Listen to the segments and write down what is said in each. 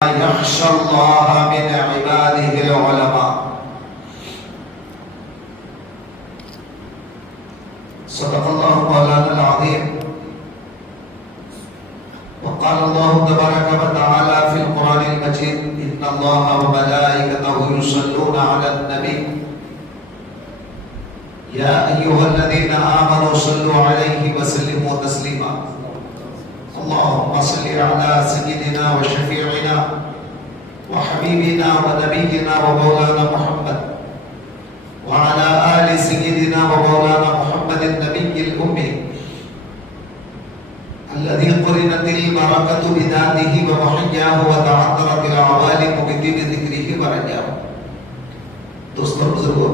يخشى الله من عباده العلماء. صدق الله مولانا العظيم. وقال الله تبارك وتعالى في القرآن المجيد: إن الله وملائكته يصلون على النبي يا أيها الذين آمنوا صلوا عليه وسلموا تسليما. اللهم صل على سيدنا وشفيعنا وحبيبنا ونبينا ومولانا محمد وعلى آل سيدنا ومولانا محمد النبي الأمي الذي قرنت البركة بذاته ومحياه وتعطرت العوالم بدين ذكره ورجاه. دوستوں بزرگوں،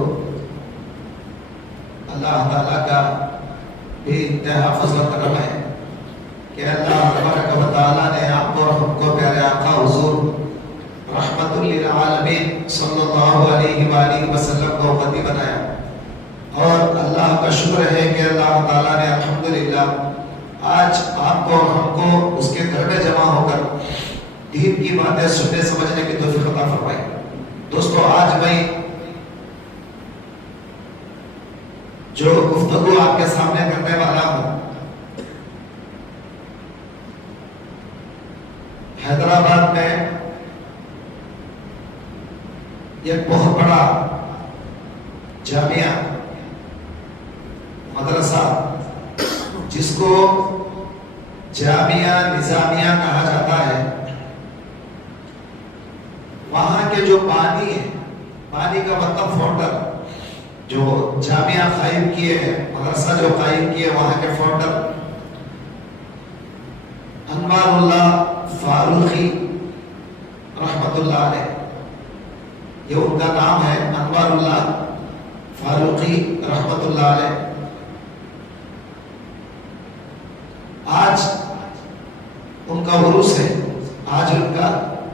اللہ تعالیٰ کا بے انتہا فضل و کرم ہے کہ اللہ تبارک و تعالیٰ نے آپ کو اور ہم کو پیارے آقا حضور رحمت للعالمین صلی اللہ علیہ وآلہ وسلم کو امتی بنایا، اور اللہ کا شکر ہے کہ اللہ تعالیٰ نے الحمدللہ آج آپ کو اور ہم کو اس کے گھر میں جمع ہو کر دین کی باتیں سننے سمجھنے کی توفیق عطا فرمائی۔ دوستو، آج میں جو گفتگو آپ کے سامنے کرنے والا ہوں، حیدرآباد میں ایک بہت بڑا جامعہ مدرسہ جس کو جامعہ نظامیہ کہا جاتا ہے، وہاں کے جو بانی ہیں، بانی کا مطلب فاؤنڈر، جو جامعہ قائم کیے ہیں، مدرسہ جو قائم کیے، وہاں کے فاؤنڈر انوار اللہ فاروقی رحمت اللہ علیہ، یہ ان کا نام ہے، انوار اللہ فاروقی رحمت اللہ علیہ۔ آج ان کا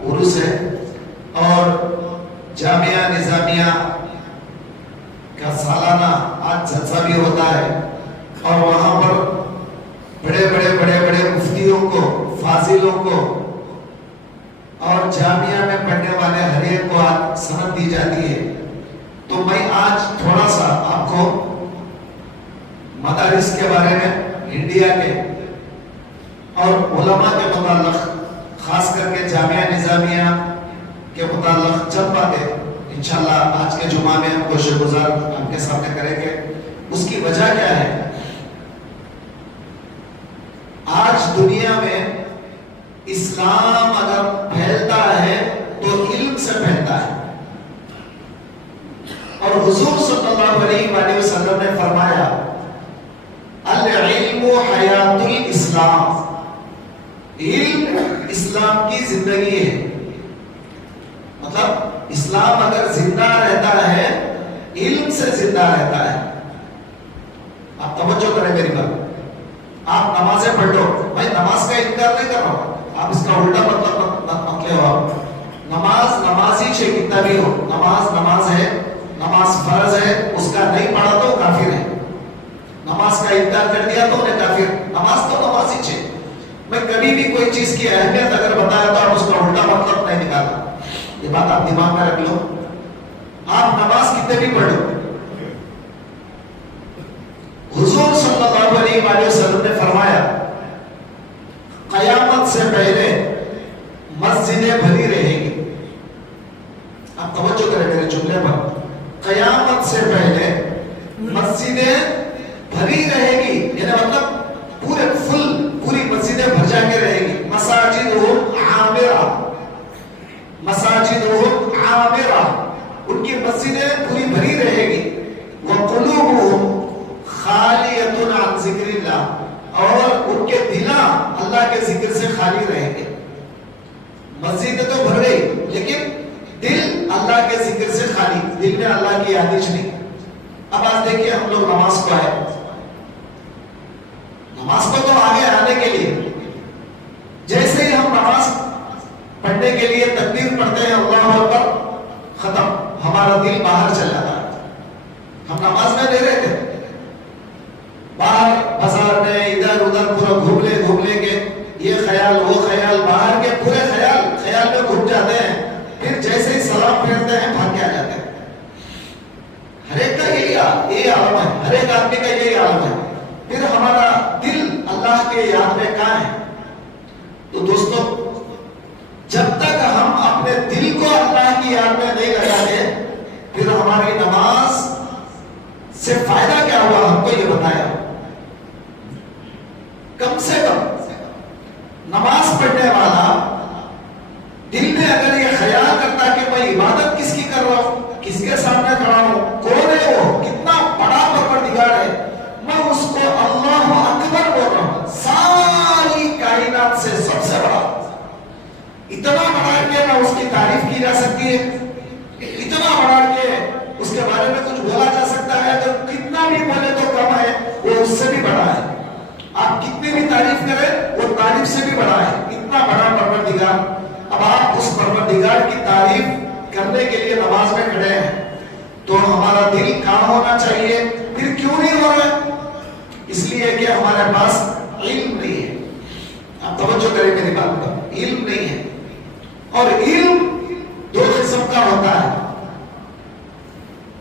عرس ہے، اور جامعہ نظامیہ کا سالانہ آج جلسہ بھی ہوتا ہے، اور وہاں پر بڑے بڑے مفتیوں کو، فاضلوں کو اور جامعہ میں پڑھنے والے ہر ایک کو آج سند دی جاتی ہے۔ تو میں آج تھوڑا سا آپ کو مدارس کے بارے میں، انڈیا کے اور علماء کے متعلق، خاص کر کے جامعہ نظامیہ کے متعلق چند باتیں انشاءاللہ آج کے جمعہ میں ہم کوشش گزار آپ کے سامنے کریں گے۔ اس کی وجہ کیا ہے؟ آج دنیا میں اسلام اگر پھیلتا ہے تو علم سے پھیلتا ہے، اور حضور صلی اللہ علیہ وآلہ وسلم نے فرمایا: العلم حیات الاسلام، علم اسلام کی زندگی ہے۔ مطلب اسلام اگر زندہ رہتا ہے، علم سے زندہ رہتا ہے۔ آپ توجہ کریں میری بات، آپ نمازیں پڑھ لو، میں نماز کا انکار نہیں کر رہا ہوں، آپ اس کا الٹا مطلب مت لے ہو۔ نماز نمازی چھے کتنا بھی ہو، نماز ہے، نماز فرض ہے، اس کا نہیں پڑھا تو کافر ہے، نماز کا انکار کر دیا تو انہیں کافر۔ نماز تو نمازی چھے، میں کبھی بھی کوئی چیز کی اہمیت اگر بتایا تو آپ اس کا الٹا مطلب نہیں نکالنا، یہ بات آپ دماغ میں رکھ لو۔ آپ نماز کتنے بھی پڑھ لو، حضور صلی اللہ علیہ وآلہ وسلم نے فرمایا: قیامت سے پہلے مسجدیں بھری رہے گی۔ آپ توجہ کریں میرے جملے پر، قیامت سے پہلے مسجدیں بھری رہے گی، یعنی مطلب پوری مسجدیں بھر جا کے رہے گی۔ مساجدہم عامرہ، ان کی مسجدیں پوری بھری رہے گی۔ وقلوبہم خالیۃ عن ذکر اللہ، اور ان کے دلاں اللہ کے ذکر سے خالی رہیں گے۔ مسجدیں تو بھر گئی لیکن دل اللہ کے ذکر سے خالی، دل میں اللہ کی یادش نہیں۔ اب آج دیکھیے ہم لوگ نماز کو آئے، نماز کو تو آگے آنے کے لیے جیسے ہی ہم نماز پڑھنے کے لیے تکبیر پڑھتے ہیں، اللہ اکبر، ختم، ہمارا دل باہر چل جاتا ہے۔ ہم نماز میں نہیں رہتے، باہر بازار میں ادھر ادھر پورا گھوم لے کے یہ خیال وہ خیال، باہر کے پورے خیال میں گھومتے اٹھ جاتے ہیں، پھر جیسے ہی سلام پھیرتے ہیں بھاگ کے آ جاتے ہیں. ہر ایک کا یہی عالم ہے، ہر ایک آدمی کا یہی عالم ہے. پھر ہمارا دل اللہ کے یاد میں کہاں ہے؟ تو دوستو، جب تک ہم اپنے دل کو اللہ کی یاد میں نہیں لگاتے، پھر ہماری نماز سے فائدہ کیا ہوا؟ ہم کو یہ بتایا. کم سے کم نماز پڑھنے والا دل میں اگر یہ خیال کرتا کہ میں عبادت کس کی کر رہا ہوں، کس کے سامنے کھڑا ہوں، کون ہے وہ، کتنا بڑا پروردگار ہے، میں اس کو اللہ اکبر بول رہا ہوں، ساری کائنات سے سب سے بڑا، اتنا بڑا کہ نہ اس کی تعریف کی جا سکتی ہے، اتنا بڑا کہ اس کے بارے میں کچھ بولا جا سکتا ہے، اگر کتنا بھی بولے تو کم ہے، وہ اس سے بھی بڑا ہے. آپ کتنی بھی تعریف کریں وہ تعریف سے بھی بڑا ہے، اتنا بڑا پروردگار. اب آپ اس پروردگار کی تعریف کرنے کے لیے نماز میں کھڑے ہیں تو ہمارا دل کہاں ہونا چاہیے؟ پھر کیوں نہیں ہو رہا ہے؟ اس لیے کہ ہمارے پاس علم نہیں ہے. آپ توجہ کریں میری بات پر، علم نہیں ہے. اور علم دو قسم کا ہوتا ہے.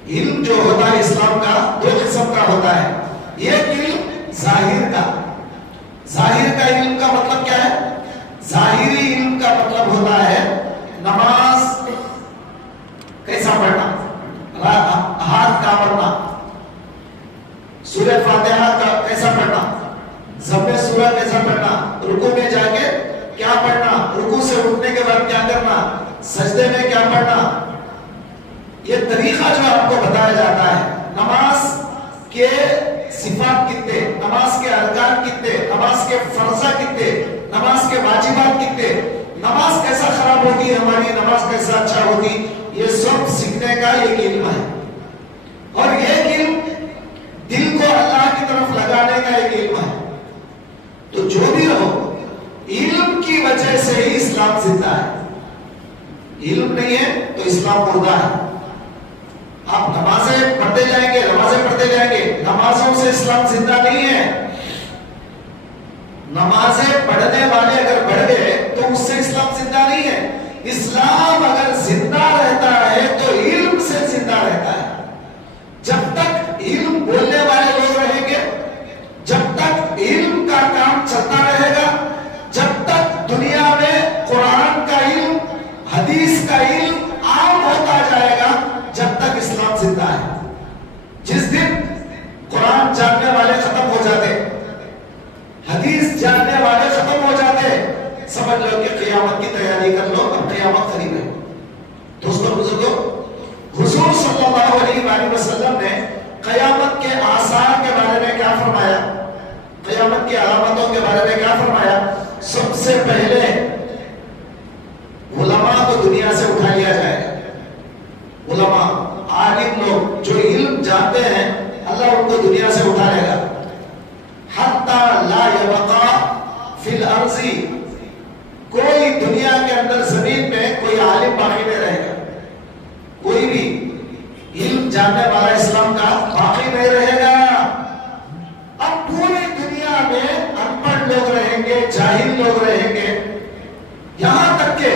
علم جو ہوتا ہے اسلام کا دو قسم کا ہوتا ہے. ایک علم ظاہر کا. ظاہر کا علم کا مطلب کیا ہے؟ ظاہری علم کا مطلب ہوتا ہے نماز کیسا پڑھنا، ہاتھ کا پڑھنا، سورہ فاتحہ کا کیسا پڑھنا، ضم سورہ کیسا پڑھنا، رکوع میں جا کے کیا پڑھنا، رکوع سے اٹھنے کے بعد کیا کرنا، سجدے میں کیا پڑھنا. یہ طریقہ جو آپ کو بتایا جاتا ہے. نماز کے صفات کتنے، نماز کے ارکان کتنے، نماز کے فرضہ کتنے، نماز کے واجبات کتنے، نماز کیسا خراب ہوتی ہے ہماری، نماز کیسا اچھا ہوتی، یہ سب سیکھنے کا ایک علم ہے. اور یہ علم دل کو اللہ کی طرف لگانے کا ایک علم ہے. تو جو بھی ہو، علم کی وجہ سے ہی اسلام زندہ ہے. علم نہیں ہے تو اسلام مردہ ہے. آپ نمازیں پڑھتے جائیں گے، نمازیں پڑھتے جائیں گے، نمازوں سے اسلام زندہ نہیں ہے. نمازیں پڑھنے والے اگر بڑھ گئے تو اس سے اسلام زندہ نہیں ہے. اسلام اگر زندہ رہتا ہے تو علم سے زندہ رہتا ہے. جب تک علم بولنے والے لوگ رہیں گے، جب تک علم کا کام چلتا رہے گا، جب تک دنیا میں قرآن کا علم، حدیث کا علم عام ہوتا جائے گا، جب تک اسلام زندہ ہے. جس دن قرآن جاننے والے ختم ہو جاتے، حدیث جاننے والے ختم ہو جاتے، سمجھ لو کہ قیامت کی تیاری کر لو، اب قیامت قریب ہے. دوستو بزرگو، حضور صلی اللہ علیہ وآلہ وسلم نے قیامت کے آثار کے بارے میں کیا فرمایا، قیامت کی علامتوں کے بارے میں کیا فرمایا؟ سب سے پہلے علماء کو دنیا سے اٹھا لیا جائے گا. علماء، عالم لوگ جو علم جانتے ہیں، اللہ ان کو دنیا سے اٹھا لے گا. حتی لا یبقا فی الارض، کوئی دنیا کے اندر زمین میں کوئی عالم باقی نہیں رہے گا. کوئی بھی علم جاننے والا اسلام کا باقی نہیں رہے گا. اب پوری دنیا میں ان پڑھ لوگ رہیں گے، جاہل لوگ رہیں گے. یہاں تک کہ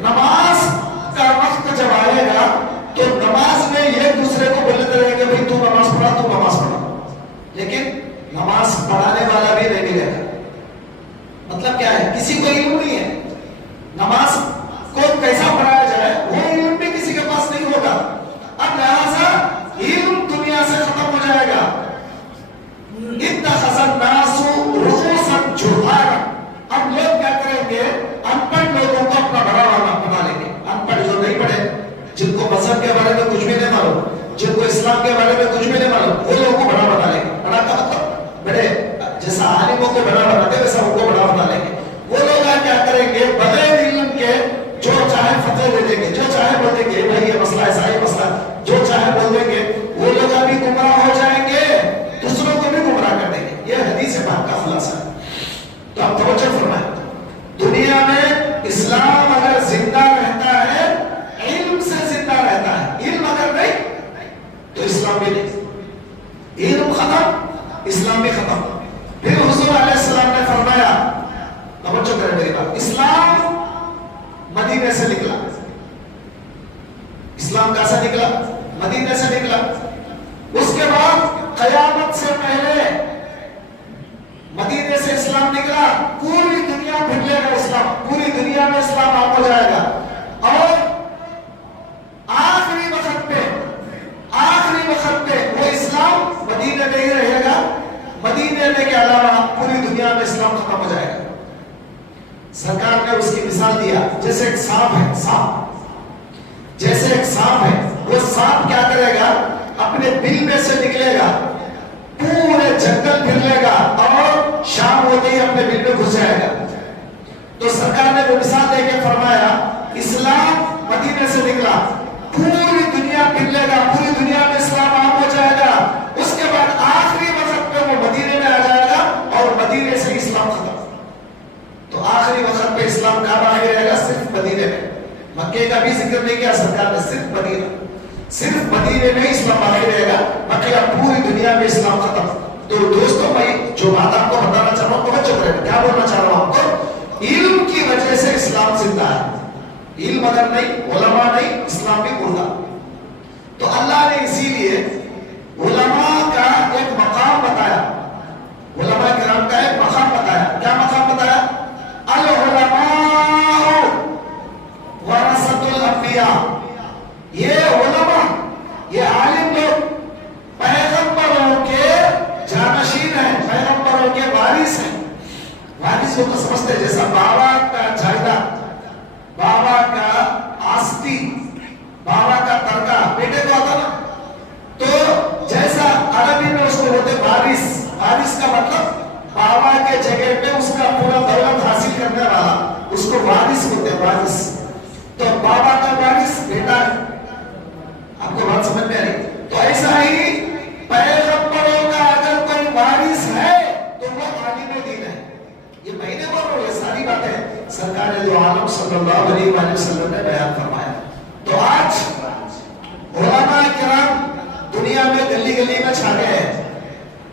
نماز کا وقت جب آئے گا تو نماز میں ایک دوسرے کو بولتے رہیں گے، بھائی تو نماز پڑھا، تو نماز پڑھا. لیکن نماز پڑھانے والا بھی نہیں ملے گا. مطلب کیا ہے؟ کسی کو علم نہیں ہے. نماز کو کیسا پڑھایا جائے وہ علم بھی کسی کے پاس نہیں ہوگا. اب لہذا علم دنیا سے ختم ہو جائے گا. اتخذ الناس رؤوسا جهالا، اب لوگ کیا کریں گے؟ ان پڑھ لوگوں کو اپنا بڑا بنا لیں گے. ان پڑھ جو نہیں پڑھے، جن کو مذہب کے بارے میں کچھ بھی نہیں معلوم، جن کو اسلام کے بارے میں کچھ بھی نہیں معلوم، وہ لوگوں کو بڑا بنا لیں گے. بڑا کا مطلب بڑے، جیسا عالموں کو بڑا بناتے ویسا ان کو بڑا بنا لیں گے. وہ لوگ کیا کریں گے؟ بغیر علم کے جو چاہے فتوے دے دیں گے، جو چاہے بول دیں گے بھائی یہ مسئلہ ایسا، یہ مسئلہ، جو چاہے بول دیں گے. وہ لوگ ابھی گمراہ ہو جائیں گے، دوسروں کو بھی گمراہ کر دیں گے. یہ حدیث پاک کا خلاصہ ہے. تو آپ توجہ فرمائیں، دنیا میں اسلام اگر زندہ رہتا ہے، علم سے زندہ رہتا ہے. علم اگر نہیں تو اسلام بھی نہیں. علم ختم، اسلام بھی ختم. پھر حضور علیہ السلام نے فرمایا، توجہ کریں میری بات، اسلام مدینے سے نکلا. اسلام کہاں سے نکلا؟ مدینے سے نکلا. اس کے بعد قیامت سے پہلے مدینے سے اسلام نکلا، پوری دنیا پھیلے گا اسلام، پوری دنیا میں اسلام عام ہو جائے گا. اور آخری وقت پہ وہ اسلام مدینے میں ہی رہے گا. مدینے میں کے علاوہ پوری دنیا میں اسلام ختم ہو جائے گا. سرکار نے اس کی مثال دیا جیسے ایک سانپ ہے. جیسے ایک سانپ ہے، وہ سانپ کیا کرے گا؟ اپنے بل میں سے نکلے گا، پورے جنگل پھر لے گا اور شام ہوتے ہی اپنے بل میں گھس جائے گا. تو سرکار نے وہ مثال دے کے فرمایا اسلام مدینے سے نکلا، پوری دنیا پھر لے گا، پوری دنیا میں اسلام عام ہو جائے گا. اس کے بعد آخری وقت پہ وہ مدینے میں آ جائے گا اور مدینے سے اسلام ختم. تو آخری وقت پہ اسلام کہاں باقی رہے گا؟ صرف مدینے میں. مکے کا بھی ذکر نہیں کیا سرکار نے، صرف مدینے میں اسلام باقی رہے گا، مکہ پوری دنیا میں اسلام ختم. تو دوستوں بھائی جو بات آپ کو بتانا چاہ رہا ہوں توجہ کریں، کیا بولنا چاہ رہا ہوں آپ کو؟ علم کی وجہ سے اسلام زندہ ہے. علم اگر نہیں، علماء نہیں، اسلام بھی مردہ. تو اللہ نے اسی لیے علماء کا ایک مقام بتایا، علماء کرام کا ایک مقام بتایا. کیا مقام بتایا؟ العلماء ورثۃ الانبیاء. یہ علماء، یہ عالم لوگ پیغمبروں کے جانشین ہیں، پیغمبروں کے وارث ہیں. وارث کو تو سمجھتے ہیں جیسا بابا کا جائیداد، بابا کا آستی، بابا کا ترکہ بیٹے کو آتا نا، تو جیسا عربی میں اس کو ہوتے وارث. وارث کا مطلب بابا کے جگہ پہ اس کا پورا دولت حاصل کرنے والا، اس کو وارث ہوتے ہیں، وارث. تو بابا کا وارث بیٹا ہے. آپ کو بات سمجھ میں آئی؟ تو ایسا ہی پیغمبروں کا اگر کوئی وارث ہے تو وہ عالم دین ہے. یہ میں نے بول رہا ہوں، یہ ساری باتیں سرکار دو عالم صلی اللہ علیہ وآلہ وسلم نے بیان فرمایا. تو آج علماء کرام دنیا میں گلی گلی میں چھا گئے ہیں.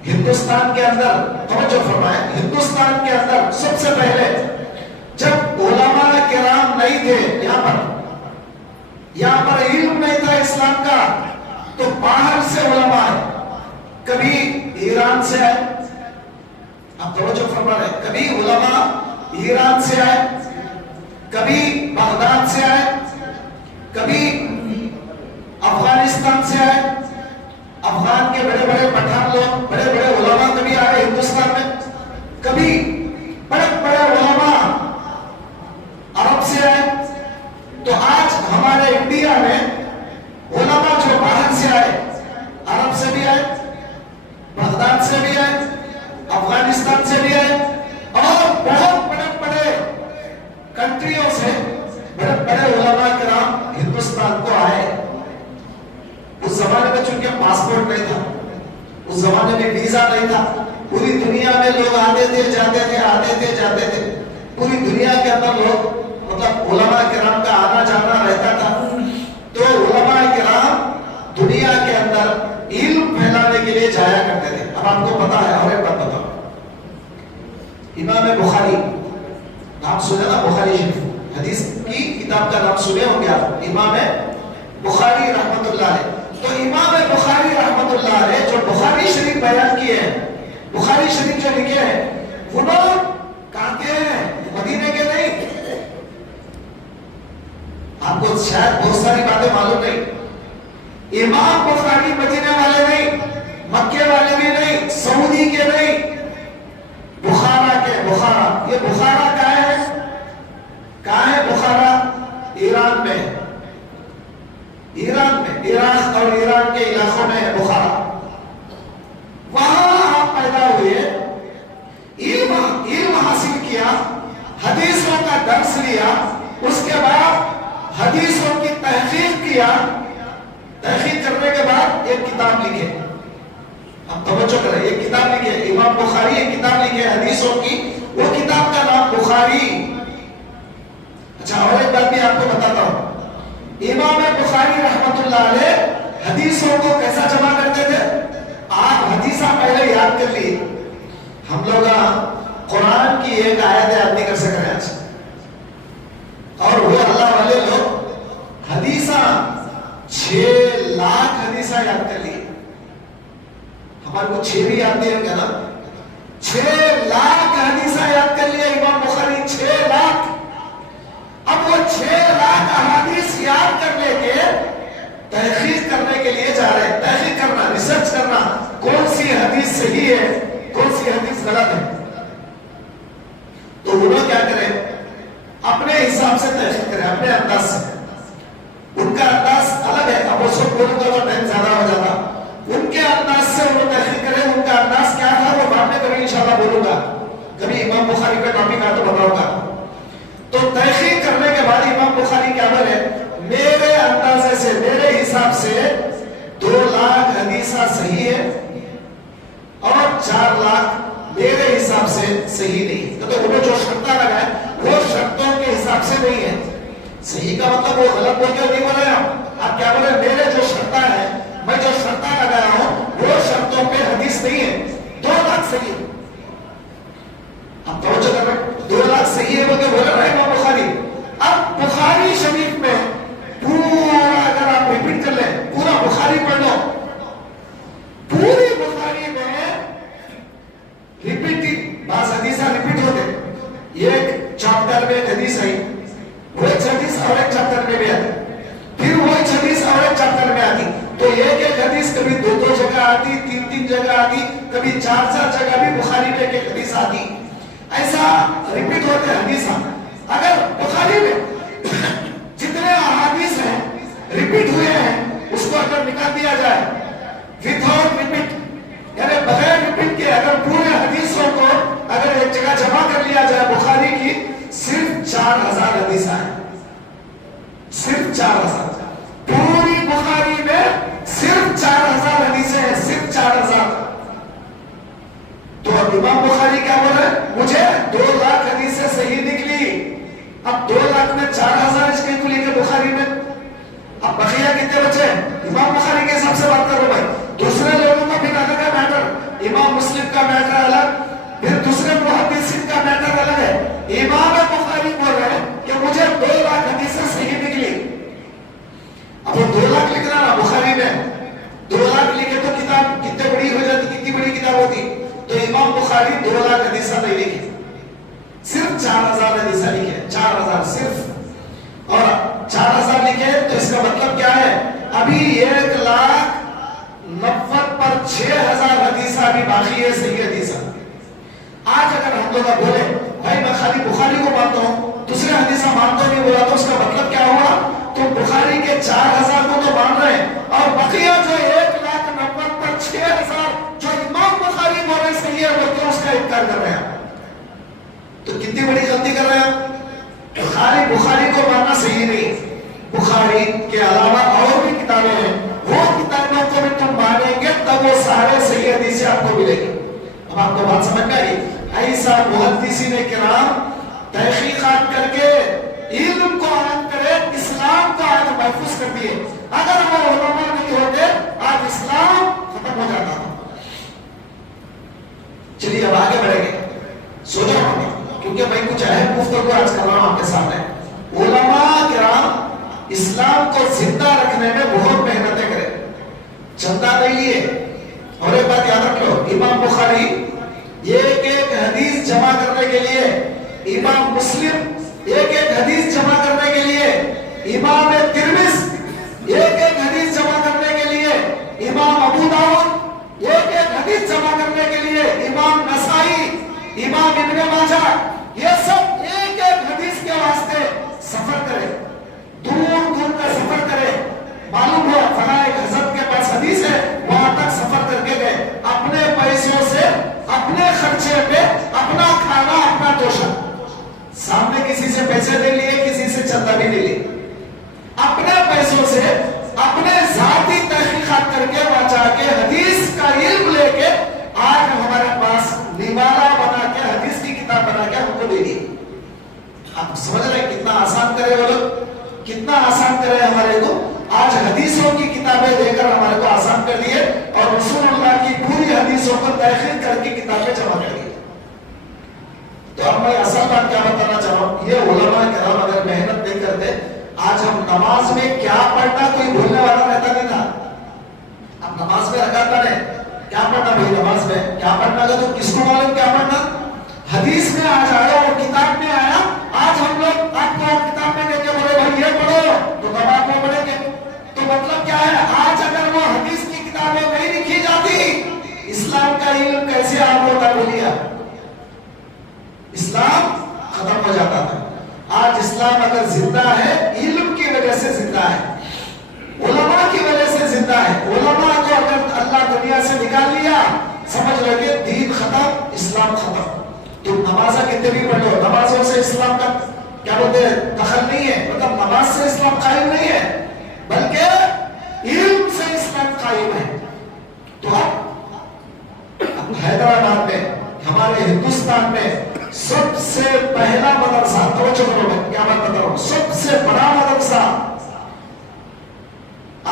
ہندوستان کے اندر توجہ فرمائیں، ہندوستان کے اندر سب سے پہلے جب علماء کرام نہیں تھے، یہاں پر علم نہیں تھا اسلام کا، تو باہر سے علماء آئے. کبھی ایران سے آئے، آپ توجہ فرما رہے، کبھی علماء ایران سے آئے، کبھی بغداد سے آئے، کبھی افغانستان سے آئے. افغان کے بڑے بڑے پٹھان لوگ، بڑے بڑے علماء کبھی آئے ہندوستان میں. کبھی بڑے بڑے علماء عرب سے آئے. تو آج ہمارے انڈیا میں علماء جو باہر سے آئے، عرب سے بھی آئے، بغداد سے بھی آئے، افغانستان سے بھی آئے، اور بہت بڑے بڑے کنٹریوں سے بڑے بڑے علماء کرام ہندوستان کو آئے. اس زمانے میں چونکہ پاسپورٹ نہیں تھا، اس زمانے میں ویزا نہیں تھا، پوری دنیا میں لوگ آتے تھے جاتے تھے، آتے تھے جاتے تھے. پوری دنیا کے اندر لوگ، مطلب علماء کرام کا آنا جانا رہتا تھا. تو علماء کرام دنیا کے اندر علم پھیلانے کے لیے جایا کرتے تھے. اب آپ کو پتا ہے، اور ایک بات بتاؤ، امام بخاری نام سنے نا، بخاری شریف حدیث کی کتاب کا نام سنے ہوں گے آپ، امام بخاری رحمت اللہ علیہ. تو امام بخاری رحمت اللہ علیہ جو بخاری شریف بیان کیے ہیں، بخاری شریف جو لکھے ہیں، وہ لوگ کہاں کے ہیں؟ مدینے کے نہیں. آپ کو شاید بہت ساری باتیں معلوم نہیں. امام بخاری مدینے والے نہیں، مکے والے بھی نہیں، سعودی کے نہیں، بخارا کے. بخارا، یہ بخارا کہاں ہے؟ کہاں ہے بخارا؟ ایران میں. ایران میں، عراق اور ایران کے علاقوں میں ہے بخارا. وہاں آپ پیدا ہوئے، علم حاصل کیا، حدیثوں کا درس لیا، اس کے بعد حدیثوں کی تحقیق کیا. تحقیق کرنے کے بعد ایک کتاب لکھے. اب توجہ کریں، ایک کتاب لکھے امام بخاری، ایک کتاب لکھے حدیثوں کی، وہ کتاب کا نام بخاری. اچھا، اور ایک بات بھی آپ کو بتاتا ہوں، امام بخاری رحمت اللہ علیہ حدیثوں کو کیسا جمع کرتے تھے؟ آپ حدیثہ پہلے یاد کر لیے. ہم لوگ قرآن کی ایک آیت یاد نہیں کر سک رہے آج، اور وہ اللہ والے لوگ حدیثہ حدیثہ یاد کر لیے. ہمارے کو 6 بھی یاد نہیں ہے نا. 6 لاکھ حدیثہ یاد کر لیا امام بخاری. 6 لاکھ. اب وہ 6 لاکھ احادیث یاد کرنے کے تحقیق کرنے کے لیے جا رہے ہیں. تحقیق کرنا, ریسرچ کرنا, کون سی حدیث صحیح ہے, کون سی حدیث غلط ہے. تو انہوں کیا کریں, اپنے حساب سے تحقیق کریں, اپنے انداز سے. ان کا انداز الگ ہے. اب اس وقت بولوں گا تو ٹائم زیادہ ہو جاتا. ان کے انداز سے انہوں تحقیق کریں. ان کا انداز کیا تھا وہ بعد میں کبھی انشاءاللہ بولوں گا. کبھی امام بخاری کا ٹاپک آ تو بتاؤں گا. تو تحقیق کرنے کے بعد امام بخاری کیا بولے, میرے اندازے سے, میرے حساب سے 2 لاکھ حدیثہ صحیح ہے اور 4 لاکھ میرے حساب سے صحیح نہیں. تو انہوں جو شرطہ لگائے وہ شرطوں کے حساب سے نہیں ہے. صحیح کا مطلب وہ غلط بول کے نہیں بولے. آپ کیا بولے, میرے جو شرطہ ہے, میں جو شرطہ لگایا ہوں وہ شرطوں پہ حدیث نہیں ہے. 2 لاکھ صحیح ہے. اب توجہ کر رہے, 2 لاکھ صحیح ہے بول کے بولے رہے امام بخاری. اب بخاری شریف میں پورا اگر آپ ریپیٹ کر لیں, پورا بخاری پڑھ لو, پوری بخاری میں ریپیٹ, بعض حدیثہ ریپیٹ ہوتے. ایک چیپٹر میں ایک حدیث آئی, وہ ایک حدیث اور ایک چیپٹر میں بھی آتی, پھر وہ ایک حدیث اور ایک چیپٹر میں آتی. تو ایک حدیث کبھی 2 جگہ آتی, 3 جگہ آتی, کبھی 4 جگہ بھی بخاری میں ایک حدیث آتی. ایسا ریپیٹ ہوتے حدیثہ. اگر بخاری میں جتنے احادیث ہیں ریپیٹ ہوئے ہیں, اس کو اگر نکال دیا جائے وداؤٹ ریپیٹ, یعنی بغیر ریپیٹ کے اگر پورے حدیثوں کو اگر ایک جگہ جمع کر لیا جائے بخاری کی, صرف 4000 حدیث ہیں. صرف 4000. پوری بخاری میں صرف 4000 حدیثیں ہیں, صرف 4000. تو امام بخاری کیا بول رہے, مجھے 2 لاکھ حدیثیں صحیح نکلی. اب 2 لاکھ میں 4000 اس کے کو لے کے بخاری میں, اب بقیہ کتنے بچے؟ امام بخاری کے حساب سے بات کرو بھائی. دوسرے لوگوں کا بھی الگ ہے میٹر. امام مسلم کا میٹر الگ, پھر دوسرے محدثین کا میٹر الگ ہے. امام بخاری بول رہے ہیں کہ مجھے 2 لاکھ حدیثیں صحیح نکلی. اب وہ 2 لاکھ لکھ رہا نا بخاری میں, 2 لاکھ لکھے تو کتاب کتنے بڑی ہو جاتی, کتنی بڑی کتاب ہوتی. تو امام بخاری 2 لاکھ حدیثہ نہیں لکھی, صرف 4000 حدیثہ لکھے. 4000 صرف. اور 4000 لکھے تو اس کا مطلب کیا ہے, ابھی 1,90,000 پر 6000 حدیثہ بھی باقی ہے صحیح حدیثہ. آج اگر ہم لوگ بولے بھائی میں خالی بخاری کو مانتا ہوں, دوسرے حدیثہ مانتا نہیں بولا, تو اس کا مطلب کیا ہوا, تو بخاری کے 4000 کو تو مان رہے ہیں, اور بقیہ جو 1,90,000 پر 6000 جو امام بخاری بول رہے صحیح ہے بولتے اس کا انکار کر رہے ہیں. تو کتنی بڑی غلطی کر رہے ہیں. خالی بخاری کو ماننا صحیح نہیں, بخاری کے علاوہ اور بھی کتابیں ہیں, وہ کتابوں کو بھی تم مانیں گے تب وہ سارے صحیح حدیثیں آپ کو ملے گی. اب آپ کو بات سمجھ میں آئی. ایسا محدثین کرام تحقیقات کر کے علم کو عام کرے, اسلام کو آج محفوظ کر دیے. اگر وہ علماء نہیں ہوتے آج اسلام ختم ہو جاتا. چلیے اب آگے بڑھیں گے, سو جاؤ کیونکہ میں کچھ اہم گفتگو آج کر رہا ہوں آپ کے سامنے. علماء کرام اسلام کو زندہ رکھنے میں بہت محنتیں کرے, چندہ نہیں لیے. اور ایک بات یاد رکھ لو, امام بخاری ایک حدیث جمع کرنے کے لیے, امام مسلم ایک حدیث جمع کرنے کے لیے, امام ترمذی ایک حدیث جمع کرنے کے لیے, امام ابو داؤد ایک حدیث جمع کرنے کے لیے, امام نسائی, امام ابن ماجہ, یہ سب ایک حدیث کے واسطے سفر کرے, دور دور کا سفر کرے. معلوم ہوا فلاں ایک حضرت کے پاس حدیث ہے, وہاں تک سفر کر کے گئے, اپنے پیسوں سے, اپنے خرچے پہ, اپنا کھانا, اپنا توشہ, سامنے کسی سے پیسے نہیں لیے, کسی سے چندہ بھی نہیں لیے, اپنے پیسوں سے, اپنے ذاتی تحقیقات کر کے وہاں جا کے حدیث کا علم لے کے آج ہمارے پاس نوالا بنا کے حدیث کی کتاب بنا کے ہم کو دے دی. آپ سمجھ رہے ہیں کتنا آسان کرے وہ لوگ, کتنا آسان کرے ہمارے کو. آج حدیثوں کی کتابیں دے کر ہمارے کو آسان کر دیے, اور رسول اللہ کی پوری حدیثوں پر تحقیق کر کے کتابیں جمع کر دی. تو اب میں اصل بات کیا بتانا چاہ رہا ہوں, یہ علماء کرام اگر محنت نہیں کرتے, آج ہم نماز میں کیا پڑھنا کوئی بھولنے والا رہتا نہیں تھا. نماز میں رکعت پڑھے، کیا پڑھنا بھائی نماز میں؟ کیا پڑھنا کا تو کس کو معلوم کیا پڑھنا؟ حدیث میں آج آیا اور کتاب میں آیا، آج ہم لوگ آپ کو کتاب میں لے کے بولے بھائی یہ پڑھو تو تب آپ کو پڑھیں گے، تو مطلب کیا ہے؟ آج اگر وہ حدیث کی کتابیں نہیں لکھی جاتی، اسلام کا علم کیسے آپ ہوتا؟ بولیے، اسلام ختم ہو جاتا تھا۔ آج اسلام اگر زندہ ہے علم کی وجہ سے زندہ ہے، علماء کی وجہ سے زندہ ہے۔ علماء کو اگر اللہ دنیا سے نکال لیا، سمجھ لگے دین ختم، اسلام ختم۔ تم نمازہ کتنے بھی پڑھ لو، نمازوں سے اسلام کا کیا بولتے ہیں دخل نہیں ہے، مطلب نماز سے اسلام قائم نہیں ہے، بلکہ علم سے اسلام قائم ہے۔ تو اب حیدرآباد میں، ہمارے ہندوستان میں سب سے پہلا مدرسہ، توجہ کرو کیا بات بتا رہا ہوں، سب سے بڑا مدرسہ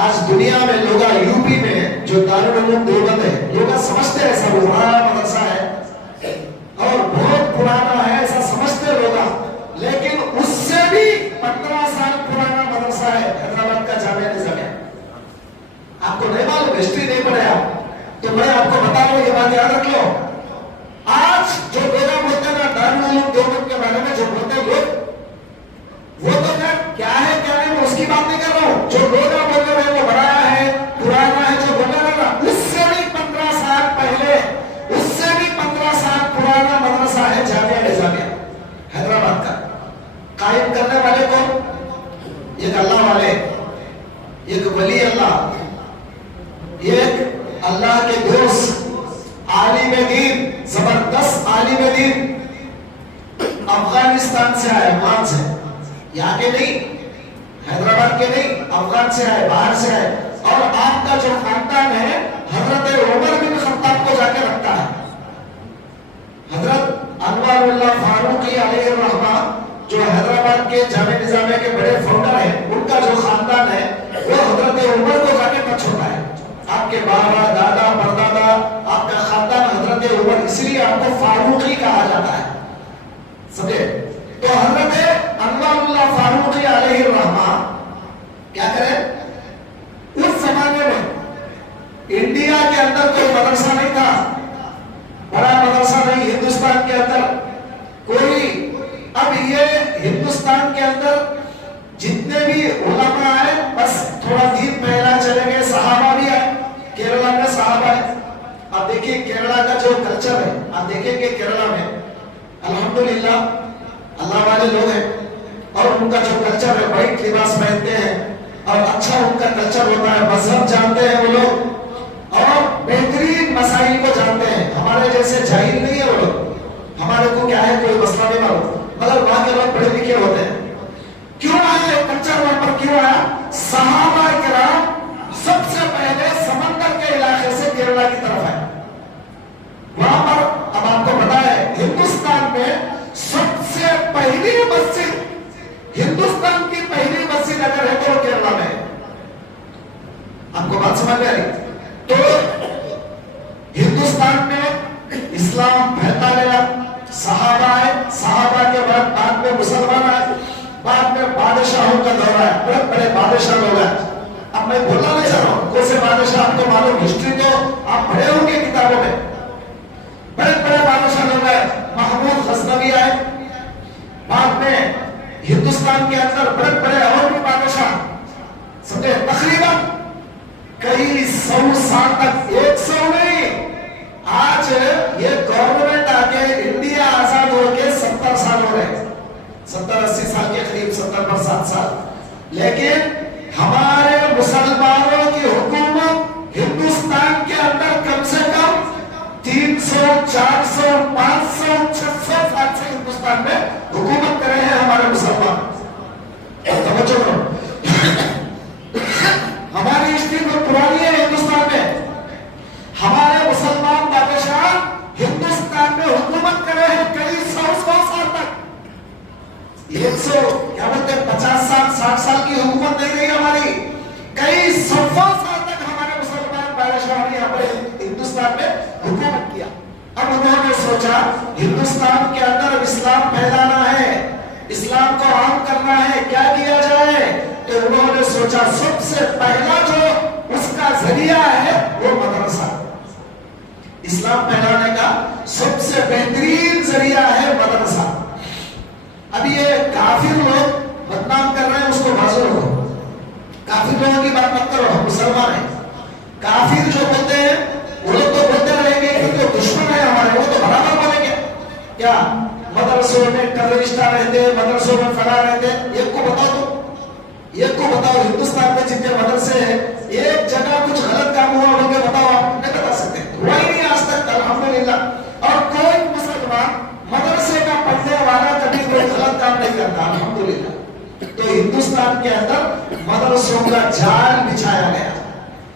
آج دنیا میں لوگ یو پی میں جو دارالعلوم دیوبند ہے، لوگ سمجھتے ہیں ایسا وہ بڑا مدرسہ ہے اور بہت پرانا ہے ایسا سمجھتے لوگ، لیکن اس سے بھی 15 سال پرانا مدرسہ ہے حیدرآباد کا جامعہ نظامیہ۔ آپ کو نہیں معلوم، ہسٹری نہیں پڑھے آپ تو میں آپ کو بتا رہا ہوں، یہ بات یاد رکھ لو۔ آج جو لوگ بولتے ہیں نا دارالعلوم دیوبند کے بارے میں جو بولتے ہیں لوگ، وہ تو کیا ہے کیا نہیں میں اس کی بات نہیں کر رہا ہوں، جو لوگ بول رہے ہیں وہ بڑا ہے پرانا ہے، جو بول رہے ہیں اس سے بھی 15 سال پہلے، اس سے بھی 15 سال پرانا مدرسہ ہے جامعہ نظامیہ حیدرآباد کا۔ قائم کرنے والے کون؟ ایک اللہ والے، ایک ولی اللہ، ایک اللہ کے دوست، عالم دین، زبردست عالم دین، افغانستان سے آئے، افغان سے، یہاں کے نہیں، حیدرآباد کے نہیں، افغان سے آئے، باہر سے آئے، اور آپ کا جو خاندان ہے حضرت عمر بن خطاب کو جا کے رکھتا ہے۔ حضرت انوار اللہ فاروقی علیہ الرحمہ جو حیدرآباد کے جامعہ نظامیہ کے بڑے فاؤنڈر ہیں، ان کا جو خاندان ہے وہ حضرت عمر کو جا کے ٹچ ہوتا ہے۔ آپ کے بابا، دادا، پردادا، آپ کا خاندان حضرت عمر، اس لیے آپ کو فاروقی کہا جاتا ہے، سمجھے؟ تو حضرت انوار اللہ فاروقی علیہ الرحمہ کیا کرے؟ اس زمانے میں انڈیا کے اندر کوئی مدرسہ نہیں تھا، بڑا مدرسہ نہیں ہندوستان کے اندر کوئی۔ اب یہ ہندوستان کے اندر جتنے بھی علماء آئے بس تھوڑا دین پہلا چلے گئے، صحابہ بھی آئے، کیرلا میں صحابہ ہے۔ اب دیکھیں کیرلا کا جو کلچر ہے، آپ دیکھیں کہ کیرلا میں الحمدللہ اللہ والے لوگ ہیں، اور ان کا جو کلچر ہے وائٹ لباس پہنتے ہیں اور اچھا ان کا کلچر ہوتا ہے، مذہب جانتے ہیں وہ لوگ اور بہترین مسائل کو جانتے ہیں۔ ہمارے جیسے جاہل نہیں ہے وہ لوگ، ہمارے کو کیا ہے کوئی مسئلہ نہیں معلوم، مگر وہاں کے لوگ پڑھے لکھے ہوتے ہیں۔ کیوں آئے کلچر وہاں پر کیوں آیا؟ صحابہ کرام سب سے پہلے سمندر کے علاقے سے کیرلا کی طرف آئے، وہاں پر اب آپ کو پتا ہے ہندوستان میں سب سے پہلی مسجد، ہندوستان کی پہلی مسجد اگر ہے تو کیرلا میں ہے۔ آپ کو بات سمجھ میں آ رہی؟ تو ہندوستان میں اسلام پھیلتا گیا، صحابہ آئے، صحابہ کے بعد میں مسلمان آئے، بعد میں بادشاہوں کا دور آیا، بڑے بڑے بادشاہ لوگ آئے۔ اب میں بولنا نہیں چاہ رہا ہوں کون سے بادشاہ آپ کو معلوم، ہسٹری تو آپ پڑھے ہوں گے کتابوں میں، بڑے بڑے بادشاہ لوگ آئے، محمود غزنوی آئے، بعد میں ہندوستان کے اندر بڑے بڑے اور بھی بادشاہ، سمجھے؟ تقریباً کئی 100 سال تک، 100 نہیں، آج یہ گورنمنٹ آگے انڈیا آزاد ہو کے 70 سال ہو رہے، 70-80 سال کے قریب، 70 سال، لیکن ہمارے مسلمانوں کی حکومت ہندوستان کے اندر کم سے کم 300، 400، 500، 600 سال سے ہندوستان میں حکومت کر رہے ہیں ہمارے مسلمان۔ توجہ کرو، ہماری ہسٹری بہت پرانی ہے ہندوستان میں، ہمارے مسلمان بادشاہ ہندوستان میں حکومت کر رہے ہیں کئی 100 سال تک۔ 100 کیا بولتے ہیں 50 سال 60 سال کی حکومت نہیں رہی ہماری، کئی 100 سال تک ہمارے مسلمان بادشاہوں نے ہمارے ہندوستان میں حکومت کیا۔ اب انہوں نے سوچا ہندوستان کے اندر اسلام پھیلانا ہے، اسلام کو عام کرنا ہے، کیا کیا جائے؟ تو انہوں نے سوچا سب سے پہلا جو اس کا ذریعہ ہے اسلام پھیلانے کا سب سے بہترین ذریعہ ہے مدرسہ. اب یہ کافر لوگ بدنام کر رہے ہیں، اس کو معذور ہو. کافر لوگوں کی بات مت کرو، ہم مسلمان ہیں. کافر جو بولتے ہیں وہ لوگ تو بولتے رہیں گے کہ جو دشمن ہے ہمارے وہ تو برابر بولیں گے. کیا مدرسوں میں ٹیررسٹ رہتے، مدرسوں میں فلاں رہتے؟ ایک کو بتاؤ، تو ایک کو بتاؤ ہندوستان میں جتنے مدرسے ہیں ایک جگہ کچھ غلط کام ہوا ہو کے بتاؤ، آپ نہیں بتا سکتے. ہوا ہی نہیں آج تک الحمدللہ. اور کوئی مسلمان مدرسے کا پڑھنے والا کبھی کوئی غلط کام نہیں کرتا الحمدللہ. تو ہندوستان کے اندر مدرسوں کا جال بچھایا گیا.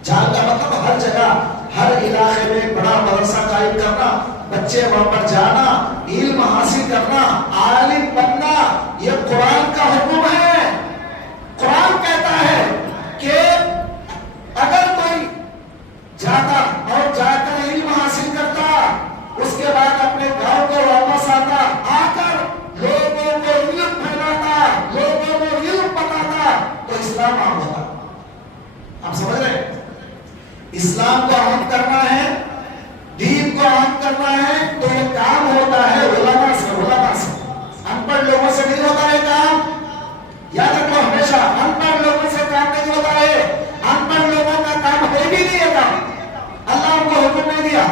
جال کا مطلب ہر جگہ ہر علاقے میں بڑا مدرسہ قائم کرنا، بچے وہاں پر جانا، علم حاصل کرنا، عالم بننا. یہ قرآن کا حکم ہے. قرآن کہتا ہے کہ اگر کوئی جاتا اور جا کر علم حاصل کرتا، اس کے بعد اپنے گاؤں کو واپس آتا، آ کر لوگوں کو علم پھیلاتا، لوگوں کو علم بتاتا، تو اسلام عام ہوتا. آپ سمجھ رہے ہیں؟ اسلام کو عام کرنا ہے، دین کو عام کرنا ہے، تو یہ کام ہوتا ہے علماء سے. علماء سے، ان پڑھ لوگوں سے نہیں ہوتا ہے کام. یاد رکھو ہمیشہ، ان پڑھ لوگوں سے کام نہیں ہوتا ہے. ان پڑھ لوگوں کا کام ہے بھی نہیں ہے کام. اللہ ان کو حکم نہیں دیا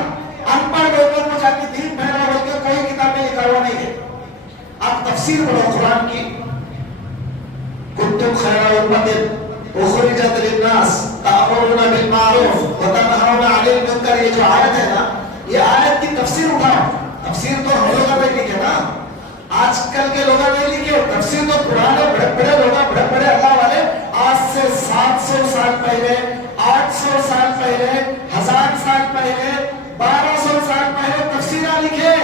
ان پڑھ لوگوں کو جا کے دین پھیلاؤ بول کے، کوئی کتاب میں لکھا ہوا نہیں ہے. آپ تفسیر پڑھو قرآن کی. کنتم خیر امۃ اخرجت للناس تأمرون بالمعروف وتنهون عن المنکر. یہ جو آیت ہے نا، یہ آیت کی تفسیر اٹھاؤ. تفسیر تو ہم لوگوں نے لکھی ہے نا، آج کل کے لوگوں نے لکھی. تفسیر تو پرانے بڑے بڑے لوگ، بڑے بڑے اللہ والے آج سے 700 سال پہلے، 800 سال پہلے، 1000 سال پہلے، 1200 سال پہلے تفسیریں لکھے.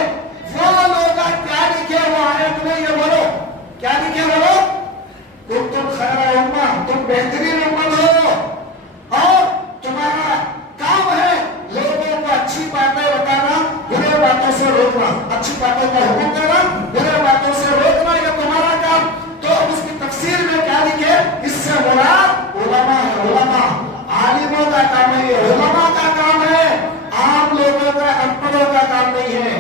وہ لوگ کیا لکھے وہ آیت میں؟ یہ بولو کیا لکھے؟ بولو تم خیر امہ، تم بہترین امت ہو اور تمہارا کام ہے لوگوں کو اچھی باتیں بتانا، برے باتوں سے روکنا. اچھی باتوں کا حکم دینا، برے باتوں سے روکنا، یہ تمہارا کام. تو اس کی تفسیر میں کیا لکھے؟ اس سے مراد علماء ہے. علماء عالموں کا کام ہے، یہ علماء کا کام ہے، عام لوگوں کا، ان پڑھوں کا کام نہیں ہے.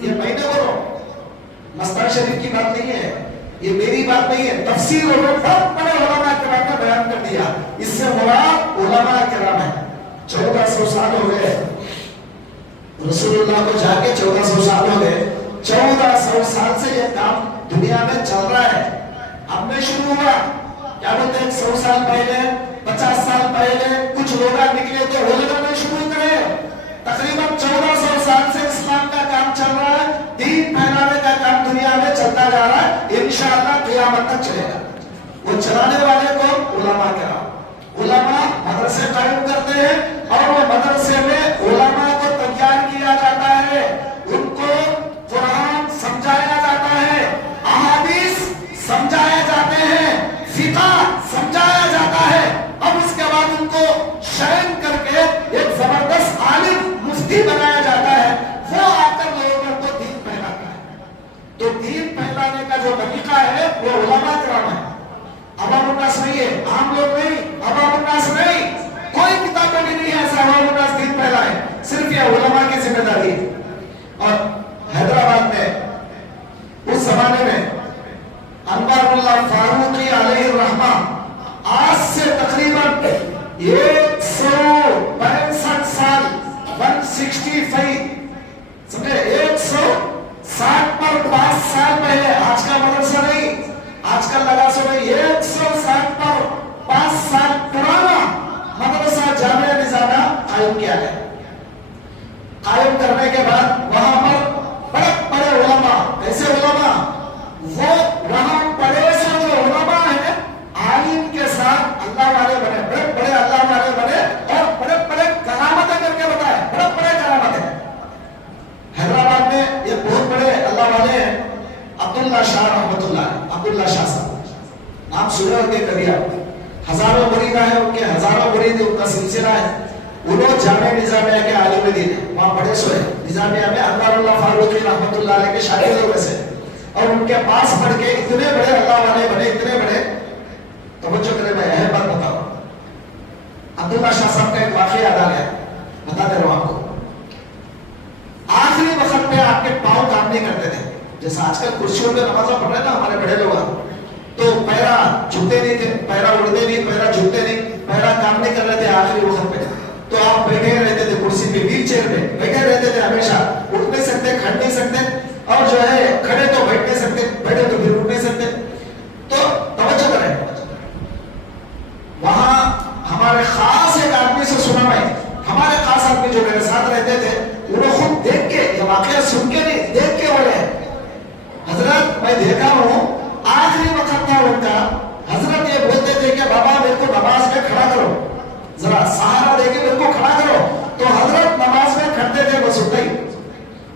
یہ میں نے بولو مستر شریف کی بات نہیں ہے، یہ میری بات نہیں ہے. تفسیر اور بہت بڑے علماء کرام نے بیان کر دیا. اس سے مراد علماء کرام ہے. 1400 سال ہو گئے رسول اللہ کو جا کے، 1400 سال ہو گئے. 1400 سال سے یہ کام دنیا میں چل رہا ہے. اب میں شروع ہوا، کیا بولتے ہیں، 100 سال پہلے، 50 سال پہلے کچھ لوگ نکلے تو وہ لوگوں نے شروع کرے. تقریباً 1400 سال سے اسلام کا کام چل رہا ہے. دین پھیلانے کا کام دنیا میں چلتا جا رہا ہے. انشاءاللہ قیامت تک چلے گا. وہ چلانے والے کو علماء کرام. علماء مدرسے قائم کرتے ہیں اور وہ مدرسے میں علماء کو تیار کیا جاتا ہے. ان کو قرآن سمجھایا جاتا ہے، احادیث سمجھائے جاتے ہیں، فقہ سمجھایا جاتا ہے. اب اس کے بعد ان کو شائن کر کے ایک زبردست عالم مفتی بنایا جاتا ہے. وہ آ کر لوگوں کو دین پھیلاتا ہے. تو دین پھیلانے کا جو طریقہ ہے وہ علماء کرام ہے. عوام الناس نہیں ہے، عام لوگ نہیں، عوام الناس نہیں. کوئی کتابیں بھی نہیں ہے ایسا عوام الناس دین پھیلائے. صرف یہ علماء کی ذمہ داری ہے. اور حیدرآباد میں اس زمانے میں انوار اللہ فاروقی علیہ الرحمہ آج سے تقریباً 165 سال 165 سمجھے 160 پر 5 سال پہلے، آج کا مدرسہ نہیں، آج کل لگا سو بھائی 160 پر 5 سال پرانا مدرسہ جامعہ نظامیہ قائم کیا ہے. قائم کرنے کے بعد وہاں پر بڑے بڑے علماء، ایسے علماء وہ وہاں پڑے سے جو علماء ہیں عالم کے ساتھ اللہ والے بنے، بڑے بڑے اللہ والے بنے اور بڑے بڑے کرامتیں کر کے بتائے. بڑے بڑے کرامتیں. حیدرآباد میں یہ بہت بڑے اللہ والے ہیں، عبداللہ شاہ رحمۃ اللہ، عبداللہ شاہ صاحب نام سنے ہوگے کبھی آپ. ہزاروں مرید ہیں ان کے، ہزاروں مرید ان کا سلسلہ ہے. انہوں جامعہ نظامیہ کے عالم دین ہیں، وہاں پڑھے سوئے نظامیہ میں. انوار اللہ فاروقی رحمۃ اللہ علیہ کے شاگردوں میں سے، اور ان کے پاس پڑھ کے اتنے بڑے اللہ والے بنے، اتنے بڑے. توجہ کرے، میں اہم بات بتاؤں. عبداللہ شاہ صاحب کا ایک واقعہ یاد آ گیا، بتا دے رہا ہوں آپ کو. جیسا آج کل کرسیوں پہ نمازیں پڑھ رہے ہیں نا ہمارے بڑے لوگ, تو پیرا جھکتے نہیں تھے, پیرا اڑتے نہیں, پیرا جھکتے نہیں, پیرا کام نہیں کر رہے تھے آخری وقت پہ, تو آپ بیٹھے رہتے تھے کرسی پہ, ویل چیئر پہ بیٹھے رہتے تھے ہمیشہ, اٹھ نہیں سکتے, کھڑ نہیں سکتے, اور جو ہے کھڑے تو بیٹھ نہیں سکتے, بیٹھے تو پھر اٹھ نہیں سکتے. تو توجہ کریں, وہاں ہمارے خاص ایک آدمی سے سنا میں, ہمارے خاص آدمی جو میرے ساتھ رہتے تھے, انہوں خود دیکھ کے, یہ واقعہ سن کے نہیں, دیکھ کے بولے حضرت میں دیکھا ہوں آخری وقت تھا ان کا, حضرت یہ بولتے تھے کہ بابا میرے کو نماز میں کھڑا کرو, ذرا سہارا دے کے میرے کو کھڑا کرو, تو حضرت نماز میں کھڑتے تھے بس اٹھے ہی,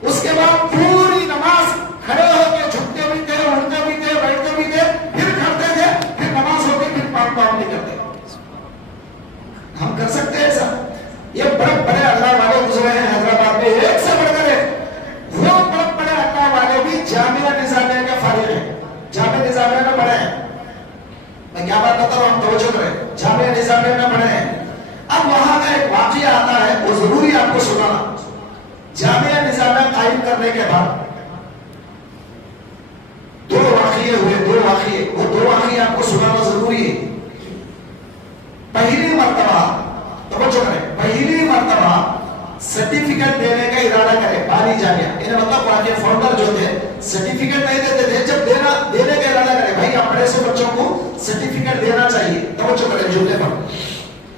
اس کے بعد پوری نماز کھڑے ہو کے جھکتے بھی تھے, اٹھتے بھی تھے, بیٹھتے بھی تھے, پھر کھڑتے تھے, پھر نماز ہو گئی, پھر پاک نہیں کرتے. ہم کر سکتے ہیں ایسا؟ یہ بڑے بڑے اللہ والے گزرے ہیں حیدرآباد میں, ایک سے بڑھ کر ایک, وہ بڑے بڑے اللہ والے بھی جامعہ نظامیہ کے فارغ ہیں, جامعہ نظامیہ میں پڑھے ہیں. میں کیا بات بتا رہا ہوں, توجہ کریں, جامعہ نظامیہ میں پڑھے ہیں. اب وہاں کا ایک واقعہ آتا ہے, وہ ضروری آپ کو سنانا. جامعہ نظامیہ قائم کرنے کے بعد دو واقعے ہوئے, دو واقعے, وہ دو واقعے آپ کو سنانا ضروری ہے. پہلی مرتبہ, توجہ کریں, پہلی مرتبہ سرٹیفکیٹ دینے کا ارادہ کرے بانی جامعہ, انہیں مطلب وہاں کے فاؤنڈر جو تھے سرٹیفکیٹ نہیں دیتے تھے, جب دینے کا ارادہ کرے بھائی آپ بڑے سے بچوں کو سرٹیفکیٹ دینا چاہیے, توجہ کریں جملے پر.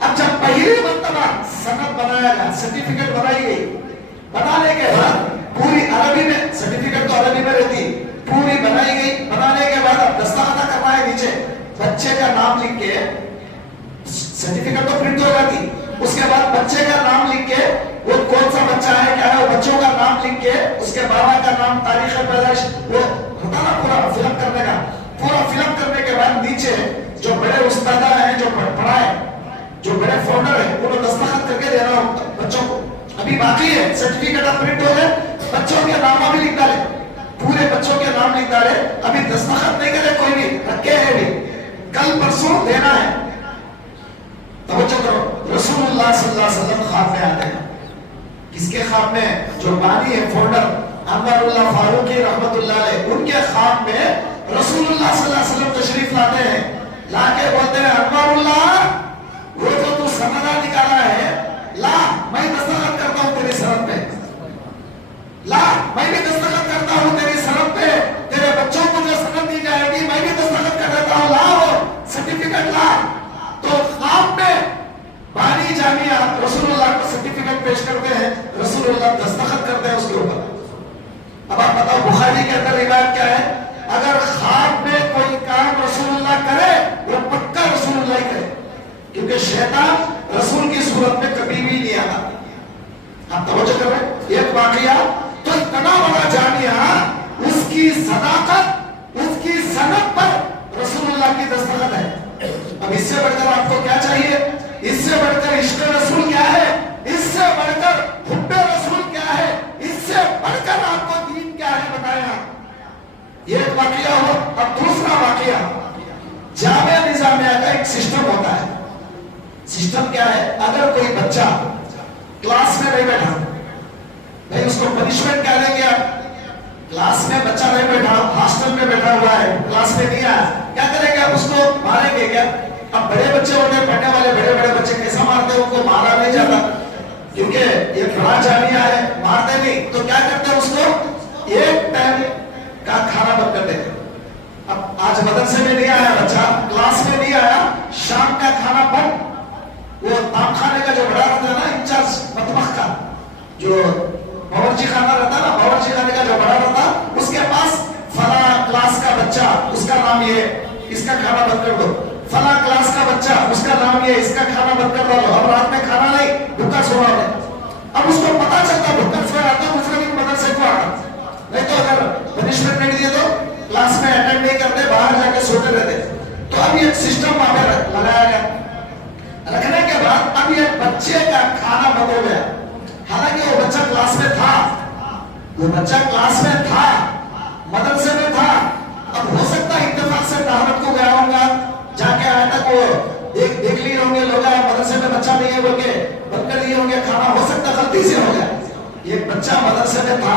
اب جب پہلی مرتبہ سند بنایا گیا, سرٹیفکیٹ بنائی گئی, بنانے کے بعد پوری عربی میں, سرٹیفکیٹ تو عربی میں رہتی, پوری بنائی گئی, بنانے کے بعد اب دستخط کرنا ہے نیچے, بچے کا نام لکھ کے, سرٹیفکیٹ تو پرنٹ ہو جاتی, اس کے بعد بچے کا نام لکھ کے, وہ کون سا بچہ ہے کیا ہے, وہ بچوں کا نام لکھ کے, اس کے بابا کا نام, تاریخ پیدائش, وہ ہوتا نا پورا فل اپ کرنے کا, پورا فل اپ کرنے کے بعد نیچے جو بڑے استاد ہیں, جو پڑھائے, جو بڑے فاؤنڈر ہیں, انہوں دستخط کر کے دینا بچوں کو. ابھی باقی ہے, سرٹیفکیٹ اب پرنٹ ہو گئے, بچوں کے نام ابھی لکھ ڈالے, پورے بچوں کے نام لکھ ڈالے, ابھی دستخط نہیں کرے کوئی بھی, رکھے ہیں بھی, کل پرسوں دینا ہے. توجہ کرو, رسول اللہ صلی اللہ علیہ وسلم خواب میں آتے ہیں. کس کے خواب میں؟ جو بانی ہے, فاؤنڈر انور اللہ فاروقی رحمت اللہ علیہ, ان کے خواب میں رسول اللہ صلی اللہ علیہ وسلم تشریف لاتے ہیں, لا کے بولتے ہیں انور اللہ, وہ جو تو سندہ نکالا ہے, لا میں دستخط کرتا ہوں تیری سند پہ, لا میں بھی دستخط کرتا ہوں تیری سند پہ, تیرے بچوں کو جو سند دی جائے گی میں بھی دستخط کر دیتا ہوں, لا وہ سرٹیفکیٹ لا. تو خواب میں بانی جامعہ رسول اللہ کو سرٹیفکیٹ پیش کرتے ہیں, رسول اللہ دستخط کرتے ہیں اس کے اوپر. اب آپ بتاؤ بخاری کے اندر روایت کیا ہے, اگر خواب میں کوئی کام رسول اللہ کرے وہ پکا رسول اللہ ہی کرے, کیونکہ شیطان رسول کی صورت میں کبھی بھی نہیں آتا. آپ توجہ کر رہے ہیں, ایک واقعہ تو اتنا بڑا جامعہ, اس کی صداقت, اس کی سند پر رسول اللہ کی دستخط ہے. اب اس سے بڑھ کر آپ کو کیا چاہیے, اس سے بڑھ کر عشق رسول کیا ہے, اس سے بڑھ کر حب رسول کیا ہے, اس سے بڑھ کر آپ کو دین کیا ہے بتایا. یہ ایک واقعہ ہو. اب دوسرا واقعہ, جامعہ نظامیہ کا ایک سسٹم ہوتا ہے. سسٹم کیا ہے, اگر کوئی بچہ کلاس میں نہیں بیٹھا, بھائی اس کو پنشمنٹ کیا دیں گے آپ, کلاس میں بچہ نہیں بیٹھا, ہاسٹل میں بیٹھا ہوا ہے, کلاس میں نہیں آیا, کیا کریں گے آپ, اس کو ماریں گے کیا. اب بڑے بچے ہوتے ہیں, پڑھنے والے بڑے بڑے بچے, کیسا مارتے ہیں, ان کو مارا نہیں جاتا کیونکہ یہ بڑا جامعہ ہے, مارتے نہیں. تو کیا کرتے ہیں, اس کو ایک ٹائم کا کھانا بند کر دیتے. اب آج مدرسے میں نہیں آیا بچہ, کلاس میں نہیں آیا, شام کا کھانا بند. وہ تام خانے کا جو بڑا رہتا ہے نا, انچارج مطبخ کا, جو باورچی خانہ رہتا ہے نا, باورچی خانے کا جو بڑا رہتا, اس کے پاس فلاں کلاس کا بچہ, اس کا نام یہ, اس کا کھانا بند کر دو. فلاں کلاس کا بچہ, اس کا نام یہ, اس کا کھانا بند کر دو. اب رات میں کھانا نہیں, بھوکا سو رہا ہے. اب اس کو پتا چلتا بھوکا سو رہا تھا, دوسرے دن مدرسے کو آنا. نہیں تو اگر پنشمنٹ نہیں دیے تو کلاس میں اٹینڈ نہیں کرتے, باہر جا کے سوتے رہتے. تو اب یہ سسٹم وہاں پہ لگایا گیا. رکھنے کے بعد اب یہ بچے کا کھانا بند ہو گیا. حالانکہ وہ بچہ کلاس میں تھا, وہ بچہ کلاس میں تھا, مدرسے میں تھا. اب ہو سکتا ہے اتفاق سے دعوت کو گیا ہوں گا, جا کے آیا تک وہ دیکھ لیے ہوں گے لوگ, مدرسے میں بچہ نہیں ہے بول کے بند کر دیے ہوں گے کھانا, ہو سکتا غلطی سے ہو گیا. یہ بچہ مدرسے میں تھا,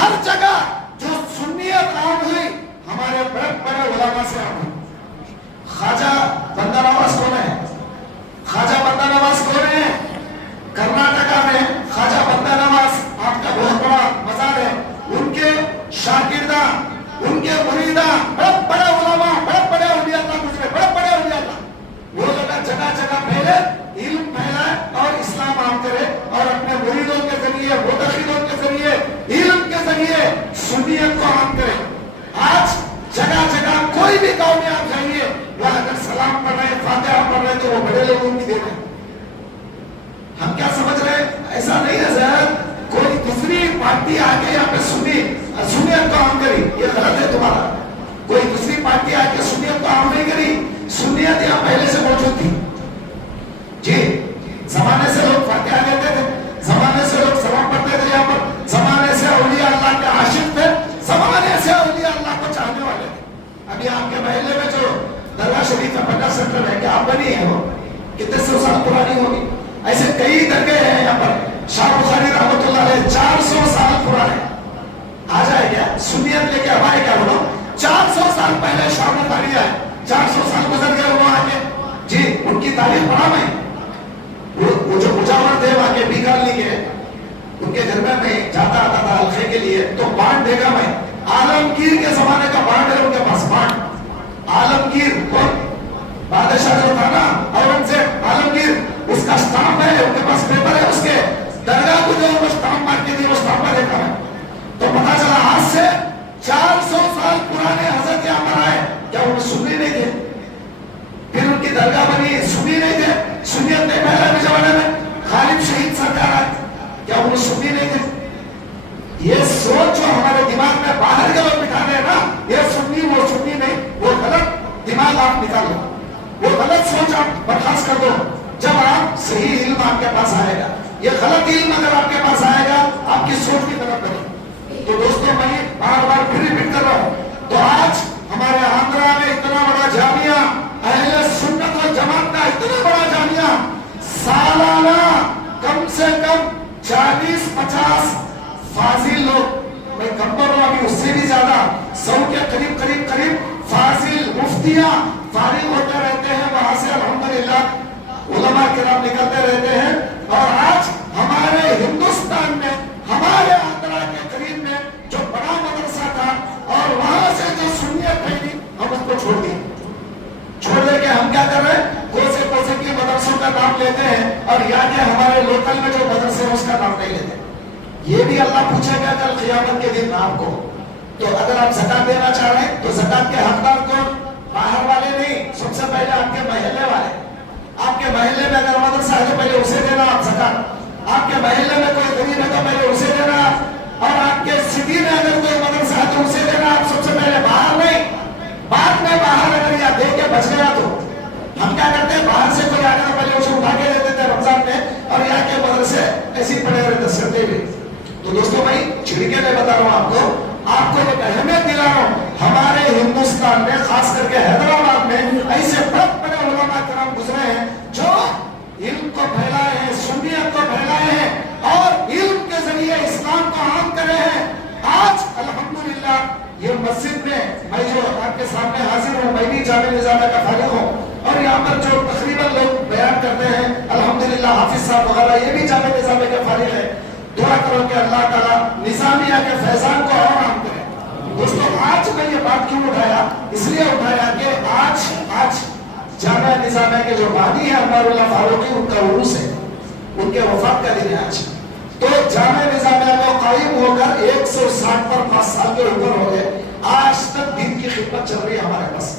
ہر جگہ جو سنیت عام ہوئی ہمارے بڑے بڑے علماء سے عام ہوئی. خواجہ بندہ نواز کون ہے؟ خواجہ بندہ نواز کون ہے؟ کرناٹکا میں خواجہ بندہ نواز آپ کا بہت بڑا مزار ہے. ان کے شاگردان، ان کے مریدان، بڑے بڑے علماء، بڑے بڑے اولیاء اللہ گزرے، بڑے بڑے اولیاء اللہ. وہ جگہ جگہ پھیلے، علم پھیلائے اور اسلام عام کرے اور اپنے مریدوں کے ذریعے، متقیدوں کے ذریعے، علم کے ذریعے سنیت کو عام کرے. آج جگہ جگہ کوئی بھی گاؤں میں آپ جائیے، وہ اگر سلام پڑھ رہے ہیں، فاتحہ پڑھ رہے ہیں تو وہ بڑے لوگوں کی دے رہے ہیں. ہم کیا سمجھ رہے ہیں؟ ایسا نہیں ہے سر. کوئی دوسری پارٹی آگے یہاں پہ سنیت کو عام کری، یہ غلط ہے تمہارا. کوئی دوسری پارٹی آگے سنیت کو عام نہیں کری. سنیت یہاں پہلے سے موجود تھی. جی زمانے سے لوگ فاتحہ لیتے تھے، زمانے سے لوگ سلام پڑھتے تھے یہاں پر، زمانے سے اولیاء اللہ کے عاشق تھے، زمانے سے اولیاء اللہ کو چاہنے والے تھے. ابھی آپ کے محلے میں جو درگاہ شریف کا پٹا سینٹر ہے، کیا آپ بنی ہے وہ؟ کتنے سو سال پرانی ہوگی. ایسے کئی درگاہ ہیں یہاں پر. شاہ بخاری رحمۃ اللہ علیہ 400 سال پرانے. آ جائے کیا سنیت لے کے اب آئے کیا بولو؟ 400 سال پہلے شاہ بخاری آئے، 400 سال گزر گئے وہاں آگے. جی ان کی تاریخ پڑھا میں. وہ جو مجاور تھے وہاں کے بیکار لی کے ان کے گھر میں جاتا آتا تھا حلقے کے لیے، تو بانڈ دیکھا میں. عالمگیر کے زمانے کا بانڈ ہے ان کے پاس. بانڈ عالمگیر کون؟ بادشاہ جو تھا نا اورنگزیب، عالمگیر، اس کا اسٹامپ ہے ان کے پاس، پیپر ہے اس کے. درگاہ کو جو وہ اسٹامپ مار کے دی، وہ اسٹامپ پر دیکھا ہے. تو پتا چلا آج سے 400 سال پرانے حضرت یہاں پر آئے. کیا وہ سنی نہیں تھے؟ پھر ان کی درگاہ بنی، سنی نہیں تھے. سنیت نہیں پہلے کے زمانے میں. غالب شہید سرکار آئے، کیا وہ سنی نہیں تھے؟ یہ سوچ جو ہمارے دماغ میں باہر کے لوگ بٹھا رہے ہیں نا، یہ سنی وہ سنی نہیں، وہ غلط دماغ آپ نکالو، وہ غلط سوچ آپ برخاست کر دو. جب آپ صحیح علم آپ کے پاس آئے گا، یہ غلط علم اگر آپ کے پاس آئے گا، آپ کی سوچ کی طرف بڑھے. تو دوستوں میں بار بار پھر ریپیٹ کر رہا ہوں. تو آج ہمارے آندھرا میں اتنا بڑا جامعہ، اہل سنت و جماعت کا اتنا بڑا جامعہ، سالانہ کم سے کم 40-50 فاضل لوگ، میں کم پر ہوں ابھی اس سے بھی زیادہ، 100 کے قریب فاضل مفتیاں فارغ ہوتے رہتے ہیں وہاں سے. الحمدللہ علماء کرام نکلتے رہتے ہیں. اور آج ہمارے ہندوستان میں، ہمارے آندھرا کے قریب میں جو بڑا مدرسہ تھا اور وہاں سے جو سنیت پھیلی، ہم اس کو چھوڑ دے کے ہم کیا کر رہے ہیں؟ کوسے کی مدرسوں کا نام لیتے ہیں اور یا کہ ہمارے لوکل میں جو مدرسے ہیں اس کا نام نہیں لیتے. یہ بھی اللہ پوچھے گا کل قیامت کے دن آپ کو. تو اگر آپ زکات دینا چاہ رہے ہیں تو زکات کے حقدار کون؟ باہر والے نہیں، سب سے پہلے آپ کے محلے والے. آپ کے محلے میں اگر مدرسہ ہے تو پہلے اسے دینا آپ زکات. آپ کے محلے میں کوئی غریب ہے تو پہلے اسے دینا آپ. اور آپ کے سٹی میں اگر کوئی مدرسہ ہے تو اسے دینا آپ سب سے پہلے، باہر نہیں. بعد میں باہر اگر یہ دے کے بچ گیا تو ہم کیا کرتے ہیں؟ باہر سے کوئی آگے تو پہلے اسے اٹھا کے دیتے تھے رمضان میں، اور یہاں کے مدرسے ایسے پڑے ہوئے دسترتے ہوئے. تو دوستوں بھائی چھڑکے میں بتا رہا ہوں آپ کو ایک اہمیت دلا رہا ہوں. ہمارے ہندوستان میں خاص کر کے حیدرآباد میں ایسے بڑے علماء کرام گزرے ہیں جو علم کو پھیلائے ہیں، سنیت کو پھیلائے ہیں اور علم کے ذریعے اسلام کو عام کرے ہیں. آج الحمدللہ یہ مسجد میں جو آپ کے سامنے حاضر ہوں، میں بھی جامعہ نظامیہ کا فارغ ہوں، اور یہاں پر جو تقریباً لوگ بیان کرتے ہیں الحمدللہ حافظ صاحب وغیرہ، یہ بھی جامعہ نظامیہ کے فارغ ہے. دعا کرو کہ اللہ تعالیٰ نظامیہ کے فیضان کو اور عام کرے. دوستوں آج میں یہ بات کیوں اٹھایا؟ اس لیے اٹھایا کہ آج جامعہ نظامیہ کے جو بانی ہیں انوار اللہ فاروقی، ان کا عروس ہے، ان کے وفات کا دن ہے آج. تو جامعہ نظامیہ کو قائم ہو کر 160 پر 5 سال کے اوپر ہو گئے. آج تک دین کی خدمت چل رہی ہے ہمارے پاس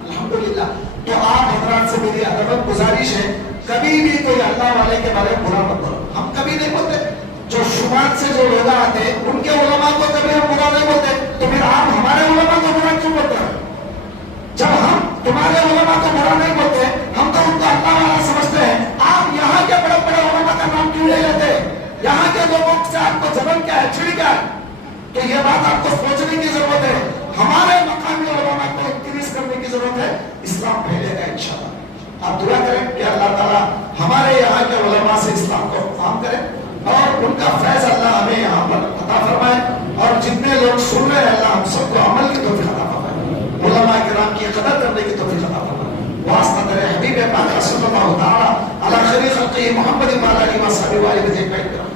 الحمدللہ. تو آپ حضرات سے میری ادب گزارش ہے، کبھی بھی کوئی اللہ والے کے بارے میں برا مت کرو. ہم کبھی نہیں بولتے. جو شمال سے جو لوگ آتے ہیں ان کے علماء کو کبھی ہم برا نہیں بولتے. تو پھر آپ ہمارے علماء کو برا کیوں بولتے ہیں؟ جب ہم تمہارے علماء کو برا نہیں بولتے، ہم تو ان کو اللہ والا سمجھتے ہیں. آپ یہاں کے بڑے بڑے علماء کا نام کیوں نہیں لیتے؟ یہاں کے لوگوں سے آپ کو جبن کیا ہے، چھڑ کیا ہے؟ تو یہ بات آپ کو سوچنے کی ضرورت ہے. ہمارے مقامی علماء کو انکریز کرنے کی ضرورت ہے. اسلام پھیلے گا انشاءاللہ. آپ دعا کریں کہ اللہ تعالیٰ ہمارے یہاں کے علماء سے اسلام کو فہم کرے اور ان کا فیض اللہ ہمیں یہاں پر عطا فرمائے. اور اور جتنے لوگ سن رہے ہیں اللہ ہم سب کو عمل کی توفیق عطا فرمائے، علماء کرام کی قدر کرنے کی توفیق عطا فرمائے۔ واسطہ در حبیب پاک صلی اللہ تعالی علی خیر خلقہ محمد و علی آلہ و صحبہ اجمعین۔